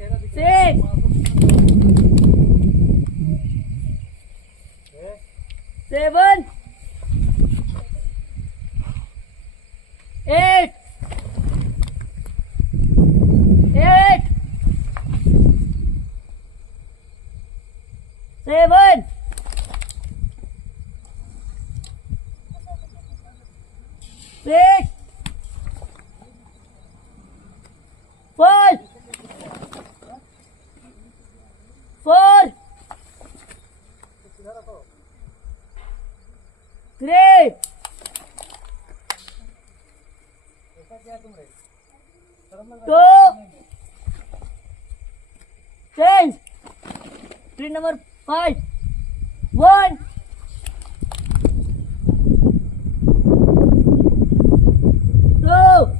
Six. Seven. Eight. Eight. Seven. Six. Five. Four. Three. Two. Change. Three number 5. 1. 2.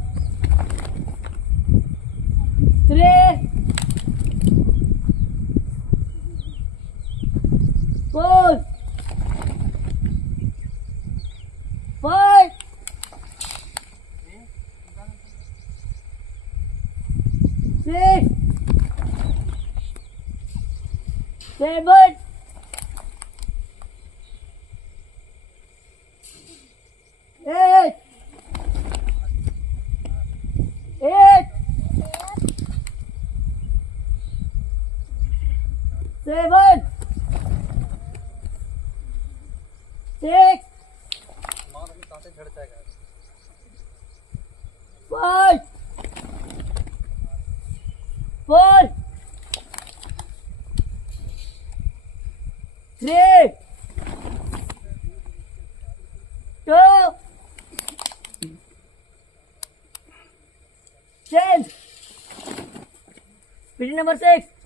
3. 4. 5. 6. 7. 8. 8. 7. 6. 5. 4. 3. 2. Change. Speed number 6.